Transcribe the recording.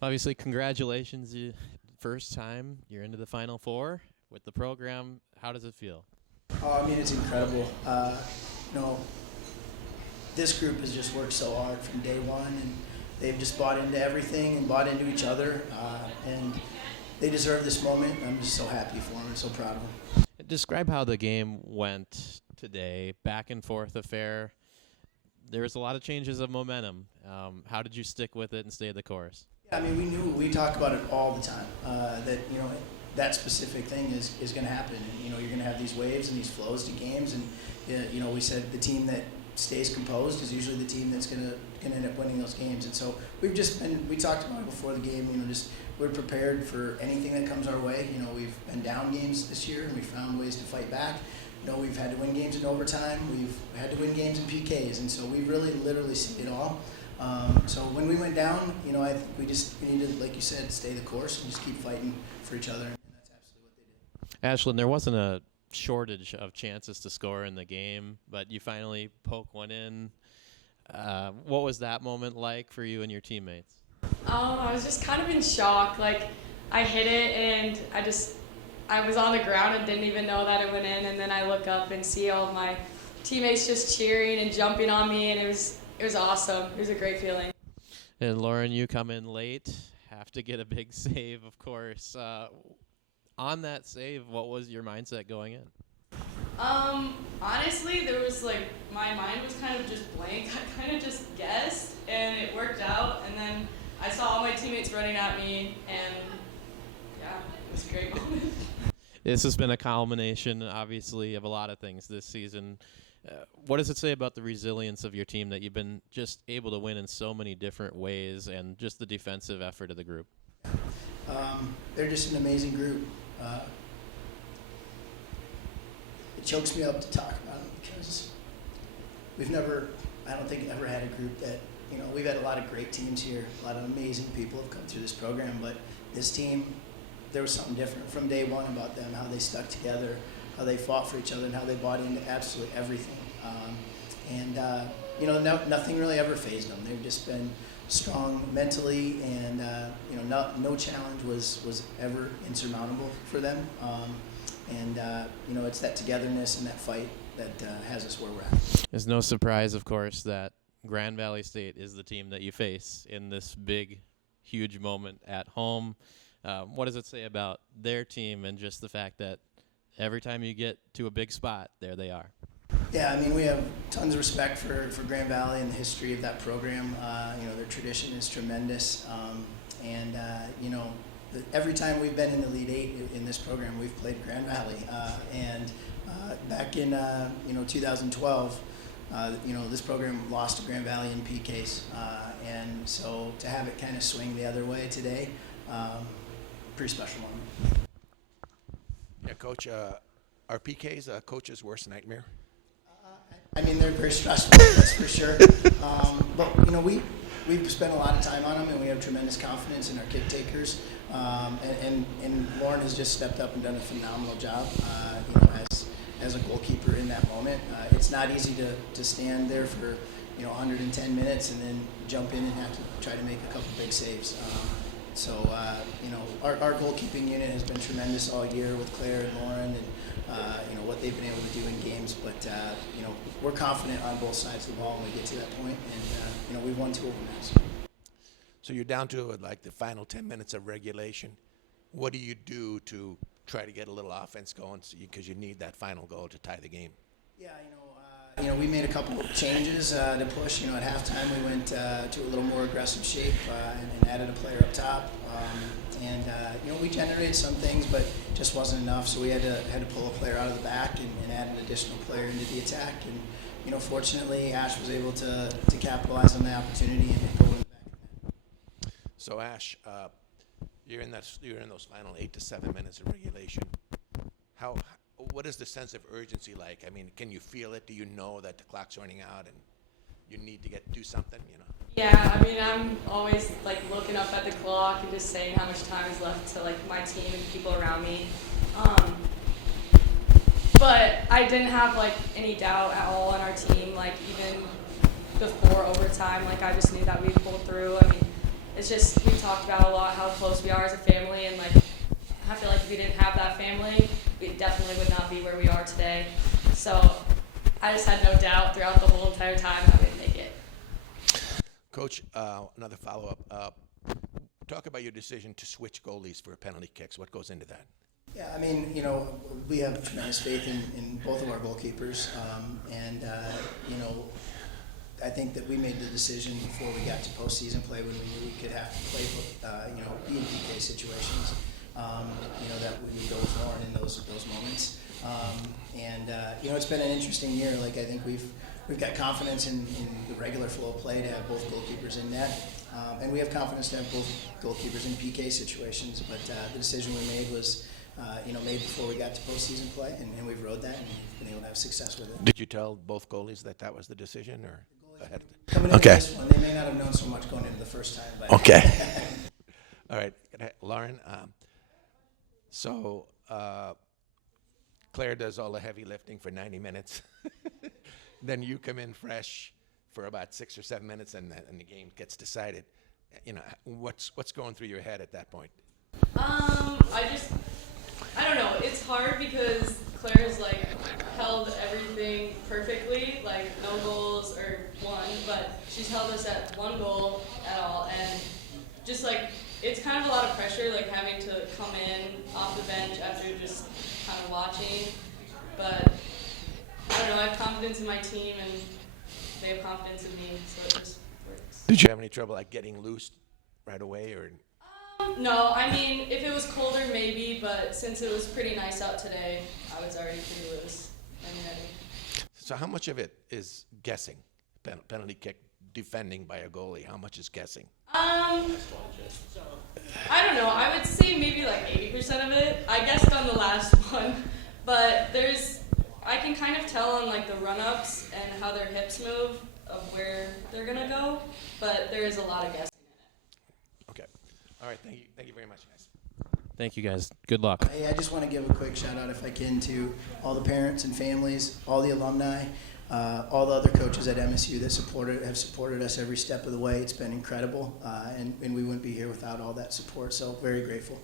Obviously, congratulations. First time you're into the Final Four with the program. How does it feel? Oh, I mean, it's incredible. You know, this group has just worked so hard from day one, and they've just bought into everything and bought into each other, and they deserve this moment. I'm just so happy for them and so proud of them. Describe how the game went today. Back and forth affair. There was a lot of changes of momentum. How did you stick with it and stay the course? Yeah, I mean, we talk about it all the time, that, that specific thing is going to happen. And, you're going to have these waves and these flows to games, and, we said the team that stays composed is usually the team that's going to end up winning those games. And so we talked about it before the game, we're prepared for anything that comes our way. We've been down games this year, and we found ways to fight back. We've had to win games in overtime. We've had to win games in PKs, and so we really literally see it all. So when we went down, I think we needed, like you said, stay the course and just keep fighting for each other, and that's absolutely what they did. Ashlyn, there wasn't a shortage of chances to score in the game, but you finally poke one in. What was that moment like for you and your teammates? I was just kind of in shock. I hit it and I was on the ground and didn't even know that it went in, and then I look up and see all of my teammates just cheering and jumping on me, and it was awesome. It was a great feeling. And Lauren, you come in late, have to get a big save, of course. On that save, what was your mindset going in? Honestly, there was my mind was kind of just blank. I kind of just guessed, and it worked out. And then I saw all my teammates running at me, and yeah, it was a great moment. This has been a culmination, obviously, of a lot of things this season. What does it say about the resilience of your team that you've been just able to win in so many different ways, and just the defensive effort of the group? They're just an amazing group. It chokes me up to talk about them because we've never, I don't think, ever had a group that, we've had a lot of great teams here. A lot of amazing people have come through this program, but this team, there was something different from day one about them, how they stuck together, how they fought for each other, and how they bought into absolutely everything. Nothing really ever fazed them. They've just been strong mentally, and no challenge was ever insurmountable for them. It's that togetherness and that fight that has us where we're at. It's no surprise, of course, that Grand Valley State is the team that you face in this big, huge moment at home. What does it say about their team and just the fact that every time you get to a big spot, there they are? Yeah, I mean, we have tons of respect for Grand Valley and the history of that program. Their tradition is tremendous. Every time we've been in the Elite Eight in this program, we've played Grand Valley. Back in 2012, this program lost to Grand Valley in PKs. And so to have it kind of swing the other way today, pretty special moment. Yeah, Coach, are PKs a coach's worst nightmare? I mean, they're very stressful, that's for sure. But, we've spent a lot of time on them, and we have tremendous confidence in our kick takers. And Lauren has just stepped up and done a phenomenal job, as a goalkeeper in that moment. It's not easy to stand there for, 110 minutes and then jump in and have to try to make a couple big saves. Our goalkeeping unit has been tremendous all year with Claire and Lauren, and what they've been able to do in games. But we're confident on both sides of the ball when we get to that point, and we've won 2 of them now. So you're down to the final 10 minutes of regulation. What do you do to try to get a little offense going, because you need that final goal to tie the game? Yeah, we made a couple of changes to push. At halftime we went to a little more aggressive shape and added a player up top. We generated some things, but just wasn't enough. So we had to pull a player out of the back and add an additional player into the attack. And fortunately, Ash was able to capitalize on the opportunity and go in the back of the net. So Ash, you're in those final 8 to 7 minutes of regulation. What is the sense of urgency like? I mean, can you feel it? Do you know that the clock's running out and you need to do something? Yeah, I mean, I'm always looking up at the clock and just saying how much time is left to my team and people around me. But I didn't have any doubt at all on our team. Even before overtime, I just knew that we'd pull through. I mean, it's just, we talked about a lot how close we are as a family, and like, I feel like if we didn't have that family, we definitely would not be where we are today. So I just had no doubt throughout the whole entire time that we'd make it. Coach, another follow-up. Talk about your decision to switch goalies for penalty kicks. What goes into that? Yeah, I mean, we have tremendous faith in both of our goalkeepers, and I think that we made the decision before we got to postseason play when we knew we could have to play, be in PK situations, that we would go with Lauren in those moments. It's been an interesting year. Like, I think we've got confidence in the regular flow of play to have both goalkeepers in net, and we have confidence to have both goalkeepers in PK situations. But the decision we made was, made before we got to postseason play, and we've rode that, and we've been able to have success with it. Did you tell both goalies that was the decision, or ahead? Coming into this one, they may not have known so much going into the first time. But Okay. All right, Lauren. So Claire does all the heavy lifting for 90 minutes. Then you come in fresh for about 6 or 7 minutes, and the game gets decided. What's going through your head at that point? I don't know. It's hard because Claire's like held everything perfectly, like no goals or one, but she's held us at 1 goal at all, and just like it's kind of a lot of pressure, like having to come in off the bench after just kind of watching. But I don't know. I have confidence in my team, and they have confidence in me, so it just works. Did you have any trouble like getting loose right away, or? No, I mean, if it was colder, maybe, but since it was pretty nice out today, I was already pretty loose and ready. So how much of it is guessing? Penalty kick defending by a goalie, how much is guessing? I don't know. I would say maybe like 80% of it. I guessed on the last one, but I can kind of tell on like the run-ups and how their hips move of where they're gonna go, but there is a lot of guessing. Okay. All right. Thank you very much, guys. Thank you, guys. Good luck. Hey, I just want to give a quick shout out, if I can, to all the parents and families, all the alumni, all the other coaches at MSU that have supported us every step of the way. It's been incredible, and we wouldn't be here without all that support. So very grateful.